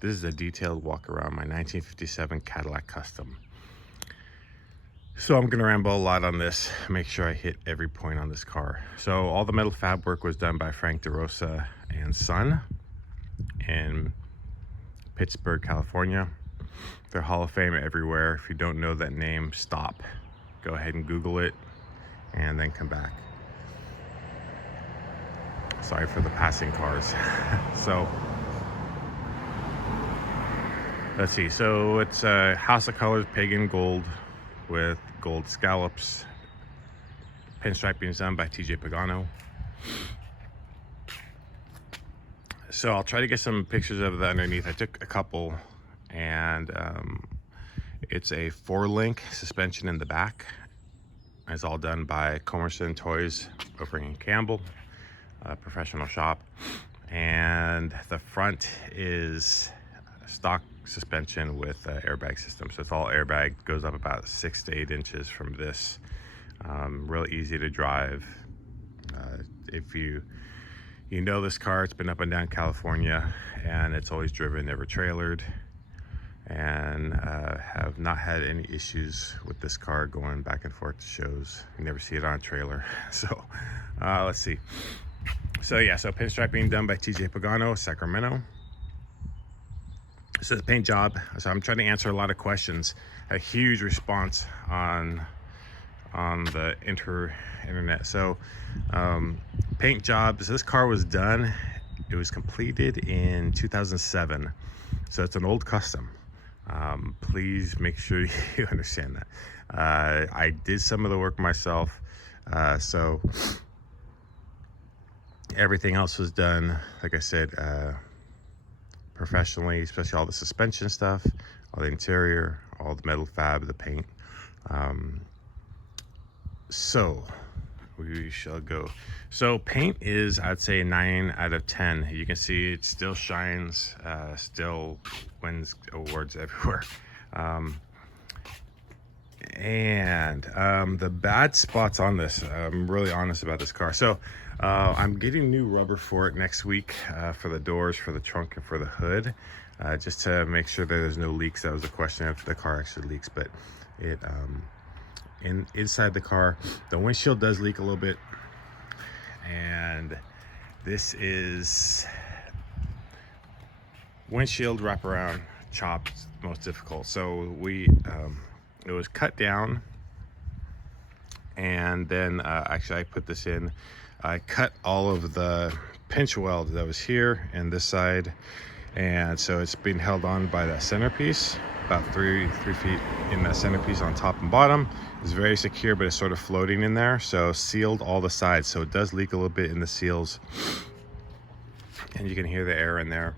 This is a detailed walk around my 1957 Cadillac Custom. So I'm gonna ramble a lot on this, make sure I hit every point on this car. So all the metal fab work was done by Frank DeRosa and Son in Pittsburgh, California. They're Hall of Fame everywhere. If you don't know that name, stop. Go ahead and Google it and then come back. Sorry for the passing cars. So let's see. So it's a House of Colors pagan gold with gold scallops. Pinstriping is done by TJ Pagano. So I'll try to get some pictures of that underneath. I took a couple, and it's a 4-link suspension in the back. It's all done by Comerson Toys over in Campbell, a professional shop. And the front is stock suspension with airbag system. So it's all airbag, goes up about 6 to 8 inches from this. Real easy to drive. If you know this car, it's been up and down California, and it's always driven, never trailered, and have not had any issues with this car going back and forth to shows. You never see it on a trailer. So let's see. So yeah, so pinstriping done by TJ Pagano, Sacramento. So the paint job. So I'm trying to answer a lot of questions. A huge response on the internet. So paint jobs. This car was done. It was completed in 2007. So it's an old Custom. Please make sure you understand that. I did some of the work myself. So everything else was done, like I said, professionally, especially all the suspension stuff, all the interior, all the metal fab, the paint. So we shall go. So paint is, I'd say, 9 out of 10. You can see it still shines, still wins awards everywhere. The bad spots on this, I'm really honest about this car. So I'm getting new rubber for it next week, for the doors, for the trunk, and for the hood, just to make sure that there's no leaks. That was a question if the car actually leaks, but it inside the car, the windshield does leak a little bit, and this is windshield wraparound chopped, most difficult. So it was cut down, and then actually I put this in. I cut all of the pinch weld that was here and this side, and so it's being held on by that centerpiece, about 3 feet in that centerpiece on top and bottom. It's very secure, but it's sort of floating in there. So sealed all the sides, so it does leak a little bit in the seals, and you can hear the air in there.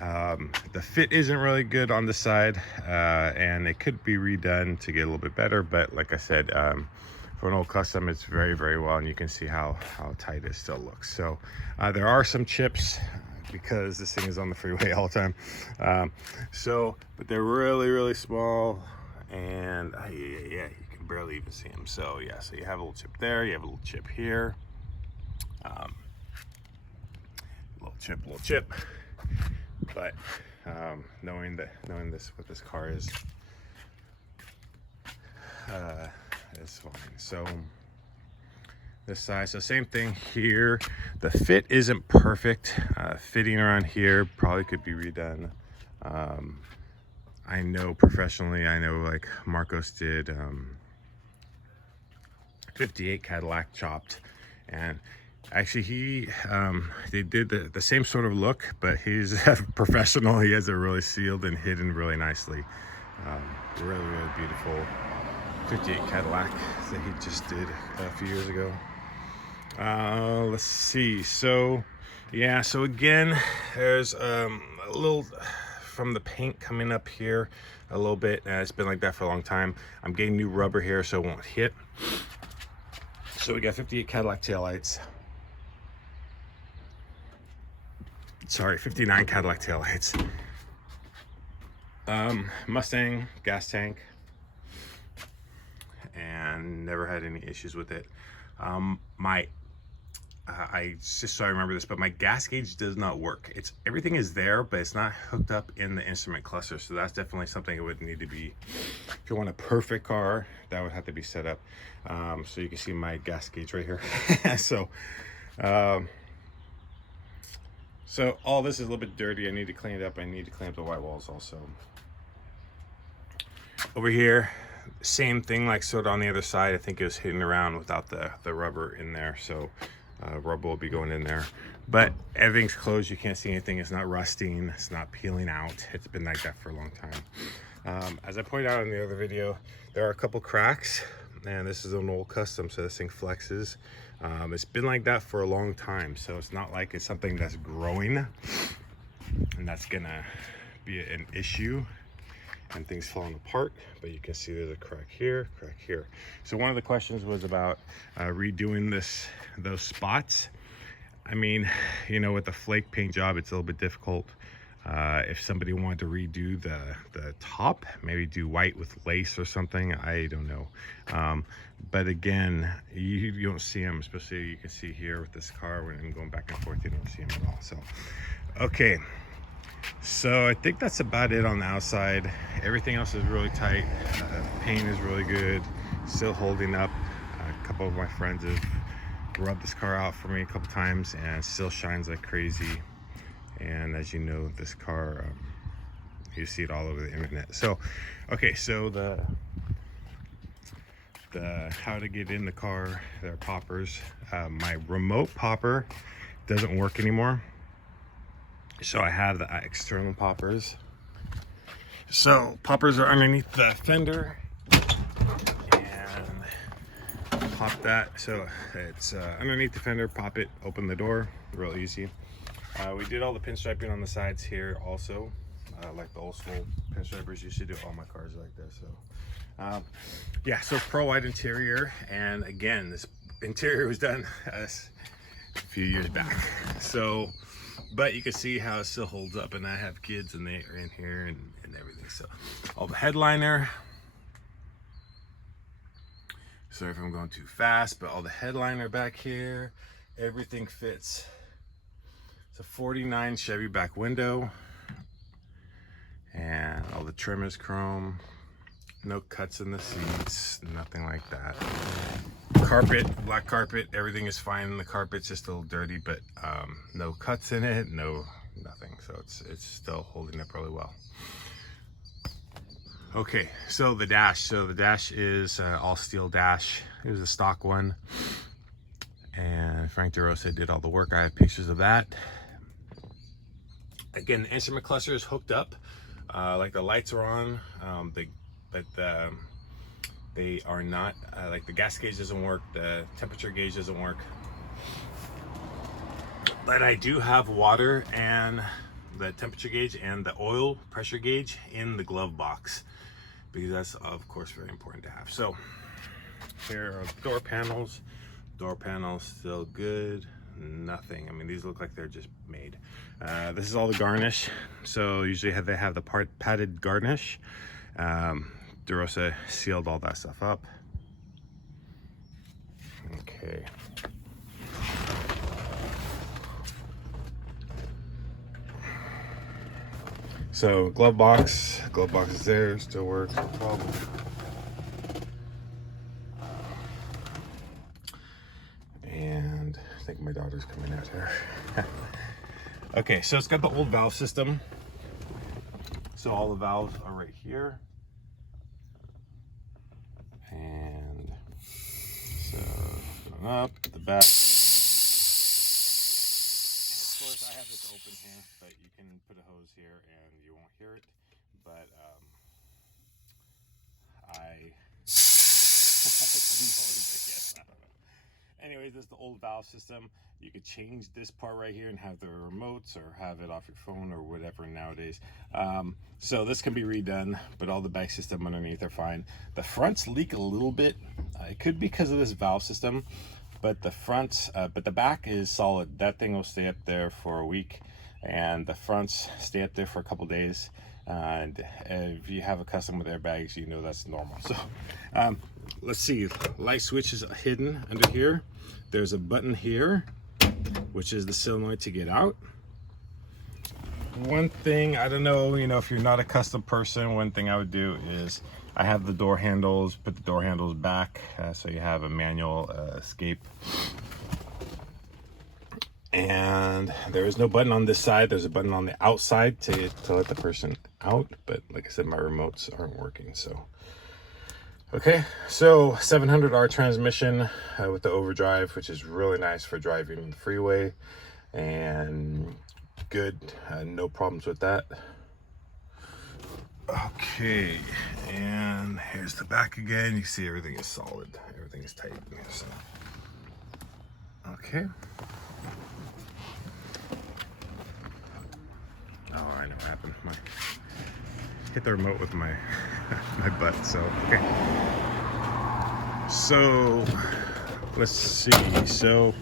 The fit isn't really good on the side, and it could be redone to get a little bit better, but like I said, for an old Custom, it's very, very well, and you can see how tight it still looks. So there are some chips because this thing is on the freeway all the time. But they're really, really small, and yeah, you can barely even see them. So yeah, so you have a little chip there, you have a little chip here, little chip. But knowing this, what this car is fine. So this side, so same thing here. The fit isn't perfect. Fitting around here probably could be redone. I know professionally, I know like Marcos did 58 Cadillac chopped, and actually they did the same sort of look, but he's a professional. He has it really sealed and hidden really nicely. Really, really beautiful 58 Cadillac that he just did a few years ago. Let's see. So yeah, so again, there's a little from the paint coming up here a little bit. It's been like that for a long time. I'm getting new rubber here so it won't hit. So we got 58 Cadillac taillights. Sorry, 59 Cadillac taillights. Mustang gas tank, and never had any issues with it. My just so I remember this, but my gas gauge does not work. Everything is there, but it's not hooked up in the instrument cluster. So that's definitely something that would need to be, if you want a perfect car, that would have to be set up. So you can see my gas gauge right here. So all this is a little bit dirty. I need to clean it up. I need to clean up the white walls also. Over here, same thing, like sort of on the other side. I think it was hitting around without the rubber in there. So rubber will be going in there, but everything's closed. You can't see anything. It's not rusting. It's not peeling out. It's been like that for a long time. As I pointed out in the other video, there are a couple cracks, and this is an old Kustom, so this thing flexes. It's been like that for a long time, so it's not like it's something that's growing and that's gonna be an issue and things falling apart. But you can see there's a crack here, crack here. So one of the questions was about redoing those spots. I mean, you know, with the flake paint job, it's a little bit difficult. If somebody wanted to redo the top, maybe do white with lace or something, I don't know. But again, you don't see them, especially you can see here with this car when I'm going back and forth, you don't see them at all. So okay, so I think that's about it on the outside. Everything else is really tight. Paint is really good, still holding up. A couple of my friends have rubbed this car out for me a couple times, and it still shines like crazy. And as you know, this car, you see it all over the internet. So okay, so the how to get in the car, there are poppers. My remote popper doesn't work anymore, so I have the external poppers. So poppers are underneath the fender, and pop that. So it's underneath the fender, pop it, open the door, real easy. We did all the pinstriping on the sides here also, like the old school pinstripers used to do. All my cars are like this. So yeah, so pro white interior, and again, this interior was done a few years back. So but you can see how it still holds up, and I have kids and they are in here and everything. So all the headliner, sorry if I'm going too fast, but all the headliner back here, everything fits. It's a 49 Chevy back window, and all the trim is chrome. No cuts in the seats, nothing like that. Carpet, black carpet, everything is fine in the carpet. It's just a little dirty, but no cuts in it, nothing. So it's still holding up really well. Okay, so the dash. So the dash is all steel dash. It was a stock one, and Frank DeRosa did all the work. I have pictures of that. Again, the instrument cluster is hooked up, like the lights are on, but they are not, like the gas gauge doesn't work, the temperature gauge doesn't work. But I do have water and the temperature gauge and the oil pressure gauge in the glove box, because that's of course very important to have. So here are door panels. Door panels still good, nothing. I mean, these look like they're just made. This is all the garnish. So usually they have the padded garnish. DeRosa sealed all that stuff up. Okay. So glove box is there, still works, no problem. And I think my daughter's coming out here. Okay, so it's got the old valve system. So all the valves are right here. And so going up the back. And of course I have this open here, but you can put a hose here and you won't hear it. But anyways, this is the old valve system. You could change this part right here and have the remotes, or have it off your phone or whatever nowadays. So this can be redone, but all the back system underneath are fine. The fronts leak a little bit. It could be because of this valve system, but the back is solid. That thing will stay up there for a week, and the fronts stay up there for a couple days. And if you have a Kustom with airbags, you know that's normal. So let's see, light switch is hidden under here. There's a button here, which is the solenoid to get out. One thing, I don't know, if you're not a custom person, one thing I would do is I have the door handles, put the door handles back so you have a manual escape. And there is no button on this side. There's a button on the outside to let the person out. But like I said, my remotes aren't working. So, okay. So 700R transmission with the overdrive, which is really nice for driving the freeway. And good. No problems with that. Okay. And here's the back again. You see everything is solid. Everything is tight in here. So, okay. Oh, I know what happened. Hit the remote with my my butt. So okay. So let's see. So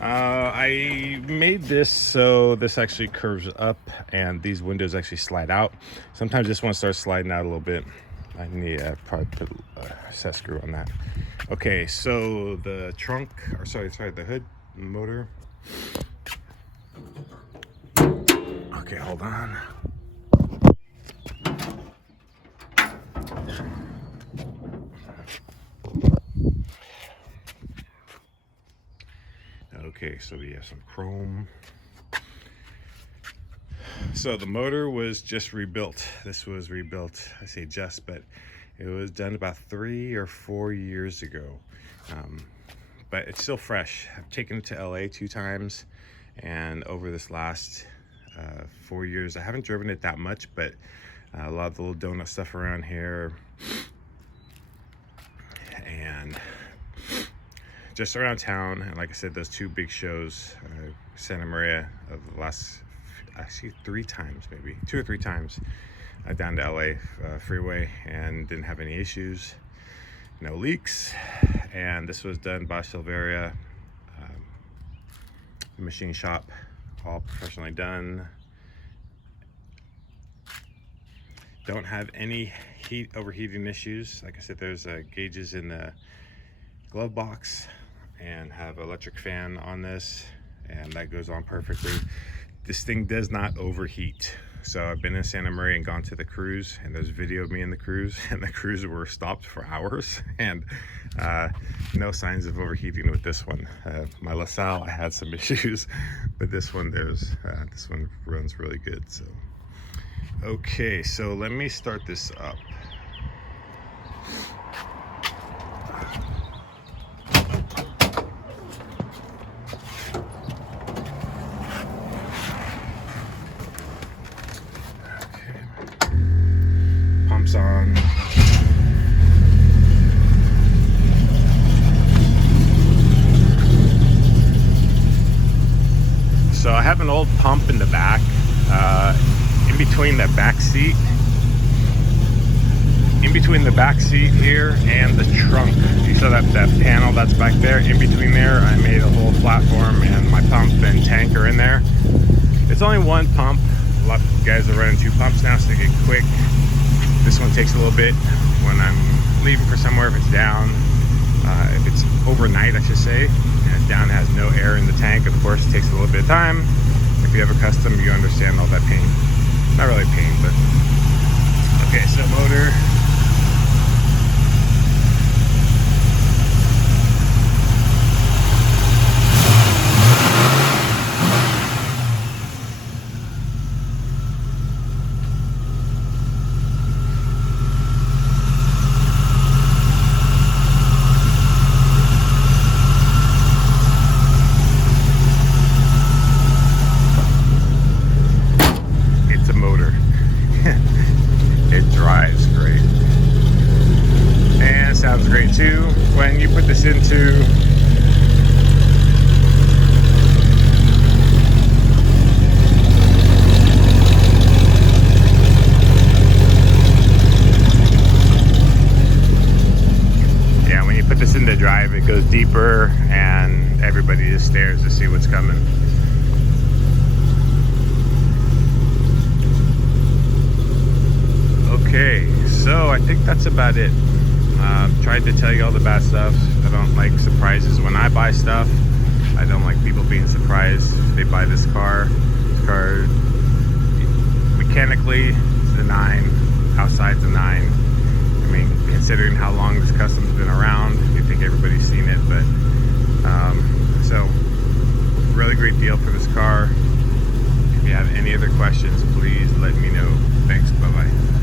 I made this so this actually curves up, and these windows actually slide out. Sometimes this one starts sliding out a little bit. I need to probably put a set screw on that. Okay. So the trunk, or sorry, the hood motor. Okay, hold on. Okay, so we have some chrome. So the motor was just rebuilt. This was rebuilt, I say just, but it was done about 3 or 4 years ago. But it's still fresh. I've taken it to LA 2 times, and over this last 4 years I haven't driven it that much, but a lot of the little donut stuff around here and just around town. And like I said, those 2 big shows, Santa Maria of the last actually 3 times, maybe 2 or 3 times, down to LA freeway, and didn't have any issues, no leaks. And this was done by Silveria machine shop, all professionally done. Don't have any overheating issues. Like I said, there's gauges in the glove box, and have an electric fan on this, and that goes on perfectly. This thing does not overheat. So I've been in Santa Maria and gone to the cruise, and there's video of me in the cruise, and the cruise were stopped for hours, and no signs of overheating with this one. My LaSalle, I had some issues, but this one this one runs really good. So okay, so let me start this up. On. So I have an old pump in the back, in between the back seat, here and the trunk. You saw that panel that's back there. In between there, I made a whole platform, and my pump and tank are in there. It's only one pump. A lot of guys are running 2 pumps now, so they get quick. This one takes a little bit when I'm leaving for somewhere, if it's down, if it's overnight, I should say, and it's down, it has no air in the tank. Of course, it takes a little bit of time. If you have a Custom, you understand all that pain. Not really pain, but okay. So motor. Sounds great too when you put this into drive, it goes deeper, and everybody just stares to see what's coming. Okay, so I think that's about it. Tried to tell you all the bad stuff. I don't like surprises when I buy stuff. I don't like people being surprised if they buy this car. This car, mechanically, it's a 9. Outside's a 9. I mean, considering how long this Kustom's been around, you think everybody's seen it, but so really great deal for this car. If you have any other questions, please let me know. Thanks. Bye-bye.